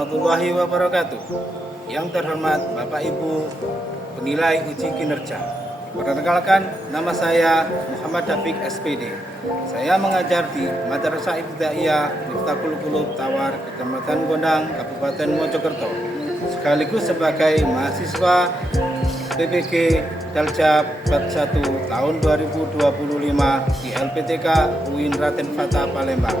warahmatullahi wabarakatuh. Yang terhormat Bapak Ibu penilai uji kinerja. Perkenalkan, nama saya Muhammad Dafiq SPD. Saya mengajar di Madrasah Ibtidaiyah Miftahul Qulub Tawar, Kecamatan Gondang, Kabupaten Mojokerto, sekaligus sebagai mahasiswa PPG Daljab Bat 1 tahun 2025 di LPTK UIN Raden Fatah Palembang.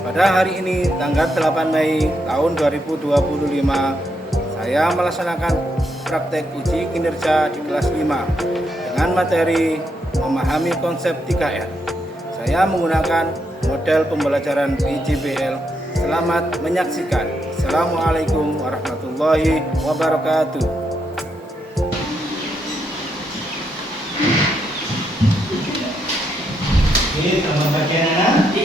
Pada hari ini, tanggal 8 Mei tahun 2025, saya melaksanakan praktek uji kinerja di kelas 5 dengan materi memahami konsep 3R. Saya menggunakan model pembelajaran PJBL. Selamat menyaksikan. Assalamualaikum warahmatullahi wabarakatuh. Oke, selamat pagi anak-anak.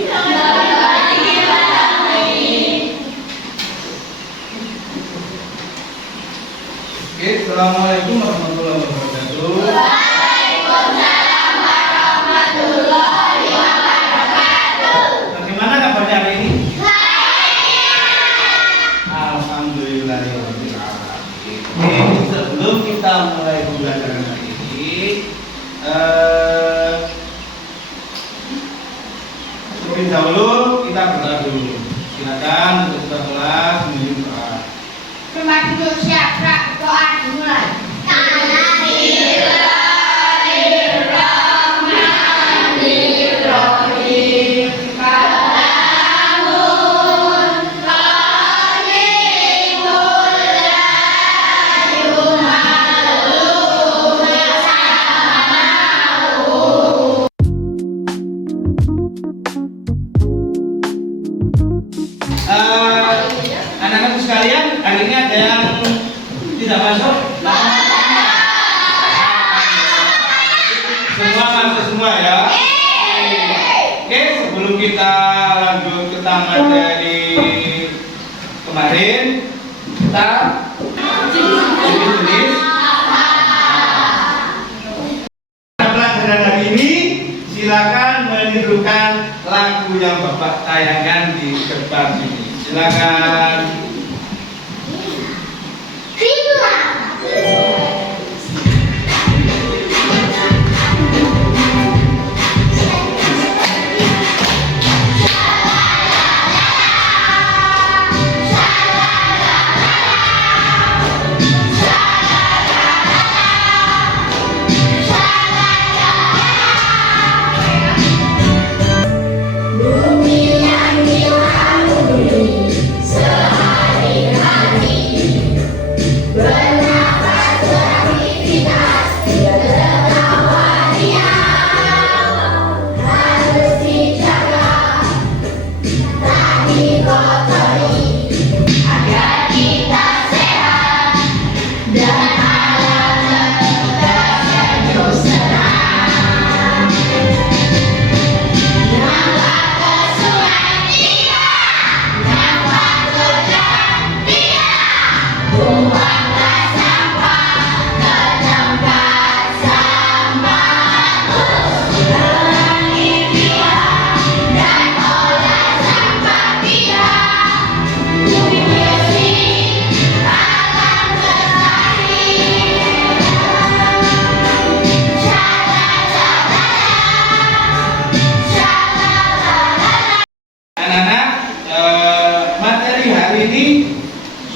Assalamualaikum warahmatullahi wabarakatuh. Waalaikumsalam warahmatullahi wabarakatuh. Bagaimana kabarnya hari ini? Baik. Alhamdulillah. Sebelum kita mulai pembelajaran hari ini, terlebih dahulu kita berdoa dulu. Silakan untuk ketua kelas menuju doa. Terima kasih siap doa dimulai. Anak-anak sekalian, hari ini ada yang tidak masuk? Semua masuk semua ya? Oke, sebelum kita lanjut ke tamat dari kemarin, kita tulis. Pelajaran hari ini, silakan menirukan lagu yang Bapak tayangkan di depan ini. Silakan.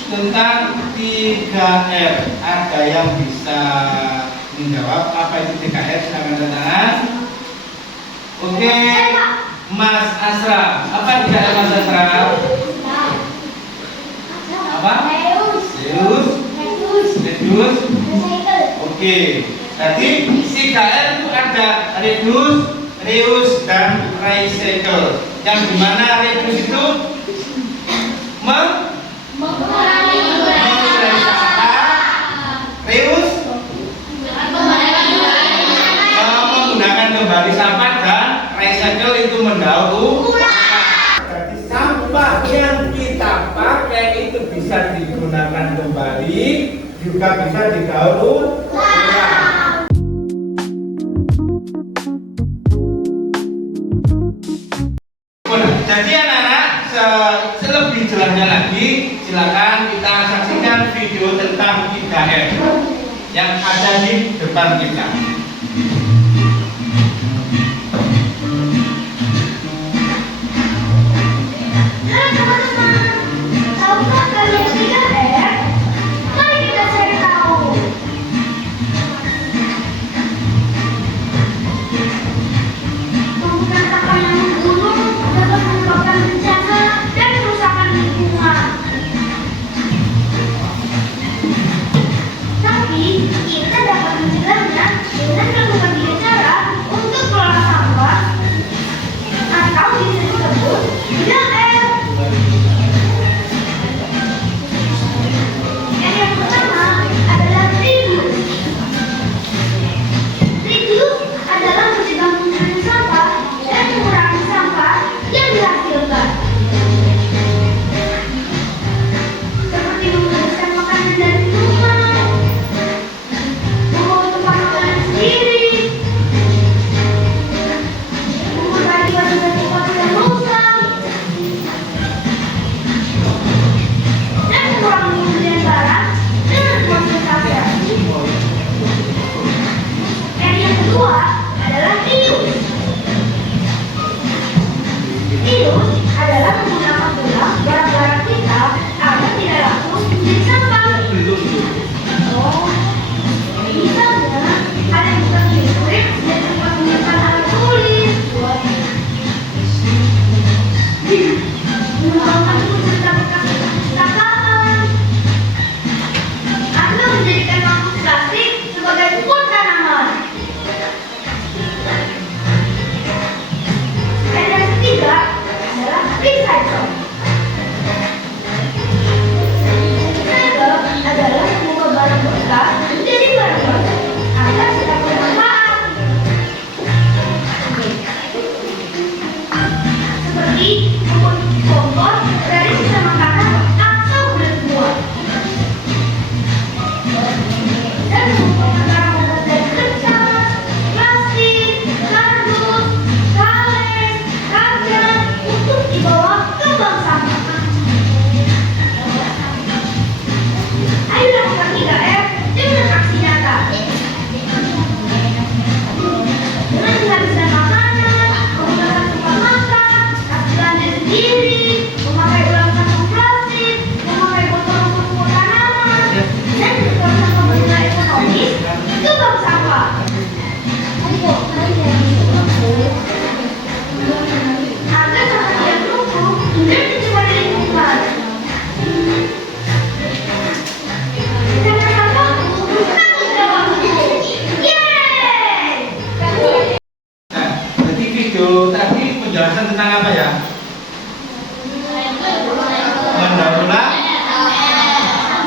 Tentang 3R, ada yang bisa menjawab apa itu 3R? Silakan tangan. Oke, Mas Asra, apa yang tidak ada Mas Asra? Apa? Reduce. Oke, tadi 3R itu ada reuse, dan recycle. Yang dimana reduce itu mengurangi sampah, reuse menggunakan kembali sampah, dan recycle itu mendaur ulang. Jadi sampah yang kita pakai itu bisa digunakan kembali, juga bisa didaur ulang. Jadi anak-anak, selebih jelasnya lagi silakan 3R yang ada di depan kita. Tahukah kalian 3R? Mari kita cari tahu. Penggunaan sampah yang membunuh dapat menyebabkan bencana dan kerusakan lingkungan. Tapi kita dapat mencegahnya dengan melakukan 3 cara untuk kelola sampah atau bisa disebut 3R. Yang pertama adalah reduce. Reduce adalah mencegah munculnya sampah dan mengurangi sampah yang dihasilkan. Seperti menghabiskan makanan dan minuman, membawa tempat makanan sendiri, mengurangi batu-batu yang rusak, dan mengurangi pembelian barang dengan kualitas saja. Dan yang kedua adalah reuse. Reuse adalah menggunakan ulang barang-barang kita agar tidak langsung menjadi sampah. Misalnya, ada yang bukan listrik dan tempat menyimpan alat tulis. Mengembangkan cerita bekas perpustakaan. Atau menjadikan lampu plastik sebagai pot tanaman. Dan yang ketiga adalah recycle. Recycle adalah mengubah barang bekas menjadi barang baru agar tetap bermanfaat. Seperti membuat kompos dari sisa makanan atau kulit buah. Dan mengumpulkan barang bekas dari kertas, plastik, kardus, kaleng, kaca untuk dibawa ke bank sampah. Ayo lakukan 3R dengan aksi nyata. Dengan menghabiskan makanan, menggunakan tempat makan, kasih belanja sendiri, memakai ulang kantong plastik, memakai botol untuk pot tanaman, dan membuang sampah bernilai ekonomis ke bank sampah. Agar sampah tidak menumpuk dan mencemari lingkungan. Karena sampahku tanggung jawabku. Yeay! Nah, jadi video tadi penjelasan tentang apa ya? Mendaur ulang.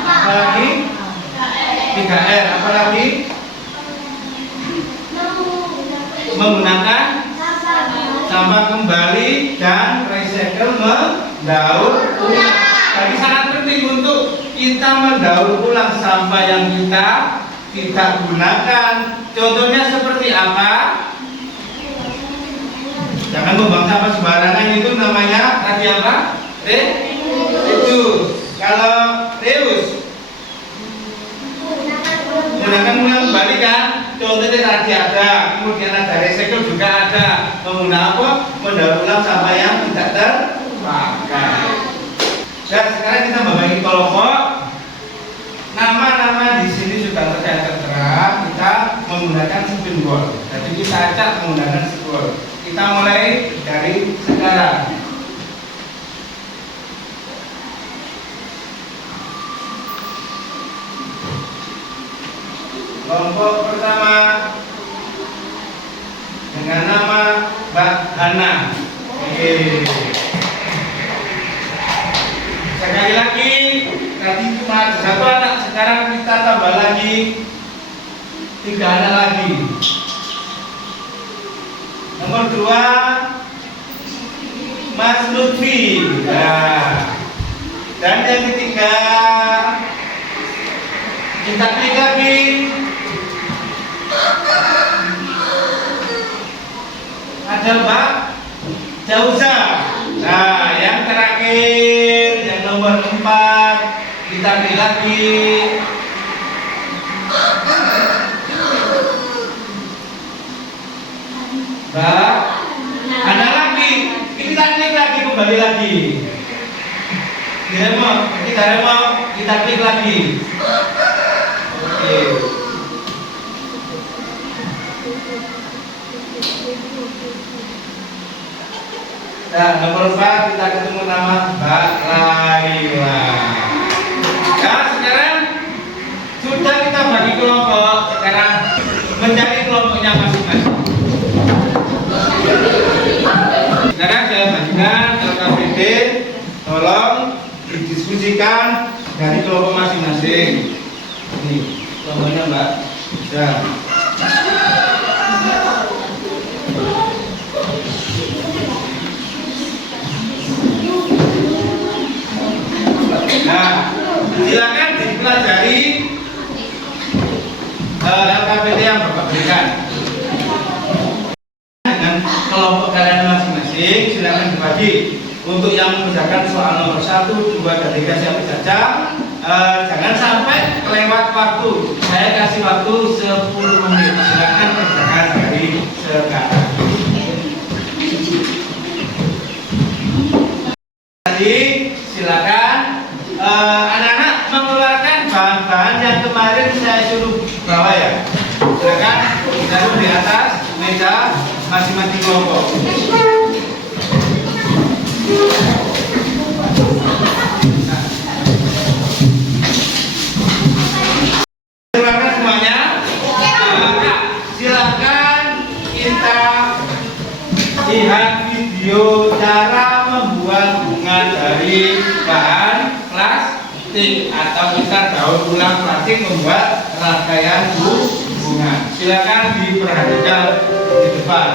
Apalagi 3R. Apalagi menggunakan sampah kembali dan recycle mendaur ulang. Jadi sangat penting untuk kita mendaur ulang sampah yang kita tidak gunakan. Contohnya seperti apa? Jangan membuang sampah sembarangan, itu namanya tadi apa? Reduce. Kalau reuse menggunakan ulang kembali kan? Contohnya tadi ada, kemudian ada recycle juga ada. Menggunakan apa? Mendaur ulang sampah yang tidak terpakai. Dan sekarang kita membagi kelompok. Nama-nama di sini sudah tertera. Kita menggunakan simbol. Jadi kita acak menggunakan simbol. Kita mulai dari sekarang. Kelompok pertama dengan nama Mbak Hana. Sekali lagi, tadi cuma satu anak, sekarang kita tambah lagi 3 anak lagi. Nomor 2 Mas Lutfi. Nah, dan yang ketiga kita klik lagi ada Mbak Jauza. Nah, yang terakhir yang nomor 4 kita klik lagi kita remote, kita klik lagi. Oke. Nah, nomor 4 kita ketemu nama Mbak Laila. Ya, sekarang sudah kita bagi kelompok. Sekarang mencari kelompoknya masing-masing. Sekarang saya bagikan LKPD, tolong didiskusikan dari kelompok masing-masing. Ini kelompoknya Mbak. Ya. Nah, silakan dipelajari LKPD yang Bapak berikan. Dengan kelompok kalian masing-masing, silakan dibagi. Untuk yang mengerjakan soal nomor 1, 2, dan 3 siapa saja. Jangan sampai kelewat waktu. Saya kasih waktu 10 menit. Silakan kerjakan dari sekarang. Jadi silakan anak-anak mengeluarkan bahan-bahan yang kemarin saya suruh bawa ya. Silakan taruh di atas meja masing-masing kelompok. Silakan semuanya. Silakan kita lihat video cara membuat bunga dari bahan plastik atau kita daur ulang plastik membuat rangkaian bunga. Silakan diperhatikan di depan.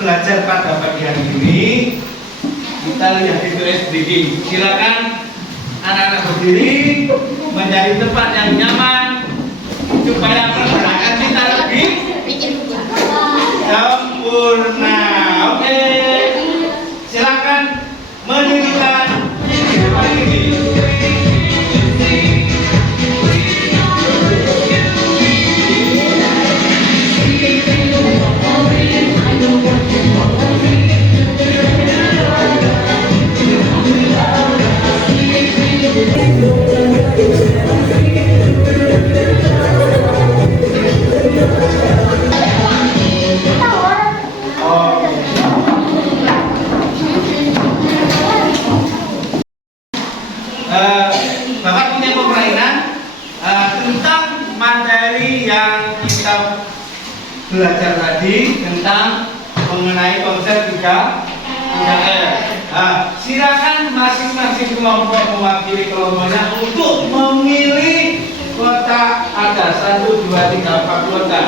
Belajar pada pagi hari ini kita lihat itu SDG. Silakan anak-anak berdiri mencari tempat yang nyaman supaya pergerakan kita lebih sempurna. Oke, silakan mendirikan di depan ini. materi yang kita belajar tadi tentang mengenai konsep 3R. Nah, silakan masing-masing kelompok mewakili kelompoknya untuk memilih kotak. Ada 1, 2, 3, 4 kotak.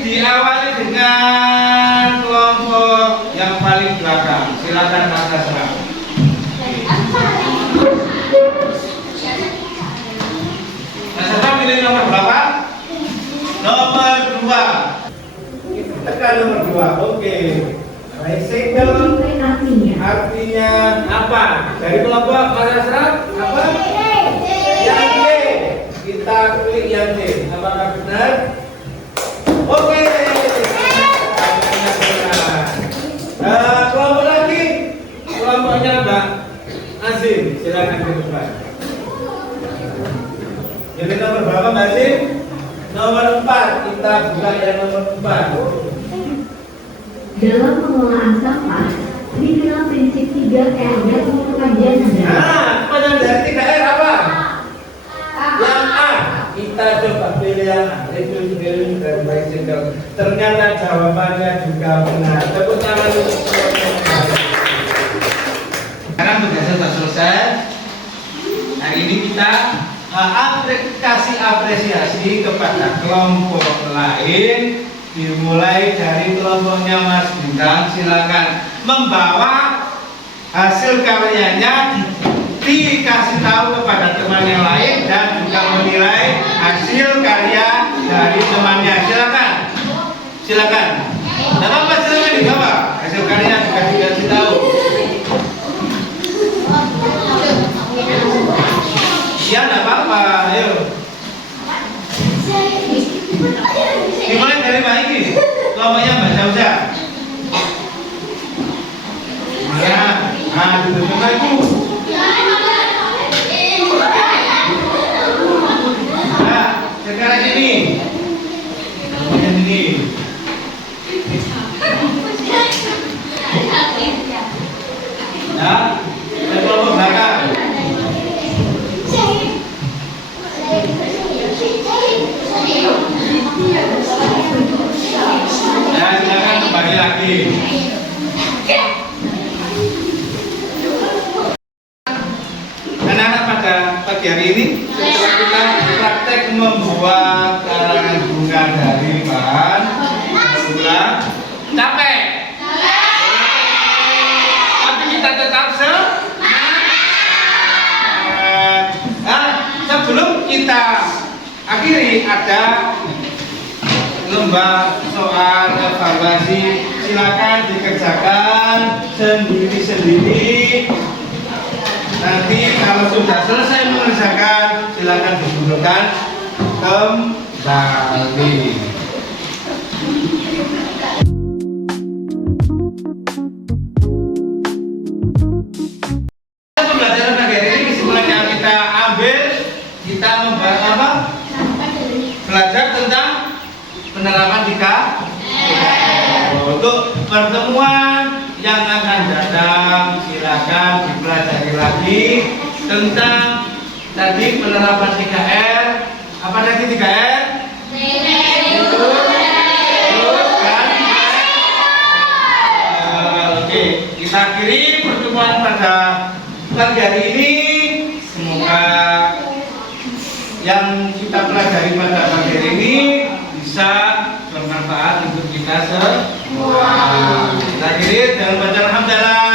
Diawali dengan kelompok yang paling belakang. Silakan Mas Asra. Mas Asra pilih nomor berapa? Nomor 2. Tekan nomor 2. Oke. Recycle artinya apa? Dari kelompok Mas Asra apa? Yang D. Kita klik yang D. Apakah benar? Oke. Kelompok lagi. Kelompoknya Mbak Azim. Silakan ke depan. Jadi nomor berapa Mbak Azim? Nomor 4. Kita buka yang nomor 4. Dalam pengelolaan sampah, dikenal prinsip 3R yaitu pengajian. Nah, mana dari 3R apa? Yang A. Kita coba pilih yang A. Recycling dan recycle. Ternyata jawabannya juga benar. Tepuk tangan untuk semuanya. Sekarang tugasnya sudah selesai. Hari ini kita kasih apresiasi kepada kelompok lain. Dimulai dari kelompoknya Mas Bintang. Silakan membawa hasil karyanya dikasih tahu kepada teman yang lain dan juga menilai hasil karya dari temannya. Silakan. Tidak apa-apa, silakan dibawa hasil karya juga dikasih tahu. Iya, tidak apa-apa. Ayo. Dimulai dari Mbak Iki, kelompoknya Mbak Jauza. Nah, duduk Ibu. Nah, sekarang ini. Nah, dan kelompok belakang. Nah, silakan kembali lagi. Anak-anak pada pagi hari ini setelah kita praktek membuat karangan bunga dari bahan gula, capek. Tapi kita tetap semangat. Nah, sebelum kita akhiri ada lomba soal evaluasi. Silakan dikerjakan sendiri-sendiri. Nanti kalau sudah selesai mengerjakan, silakan didudukkan kembali. Pembelajaran pagi hari ini kesimpulan yang kita ambil, kita membahas apa? Belajar tentang penerapan 3R. Untuk pertemuan yang akan datang, silakan dipelajari lagi tentang tadi penerapan 3R. Apa tadi 3R? Terus kan? Oke, kita akhiri pertemuan pada pagi hari ini. Semoga yang kita pelajari pada pagi hari ini bisa bermanfaat untuk kita semua. Kita akhiri dengan bacaan hamdalah.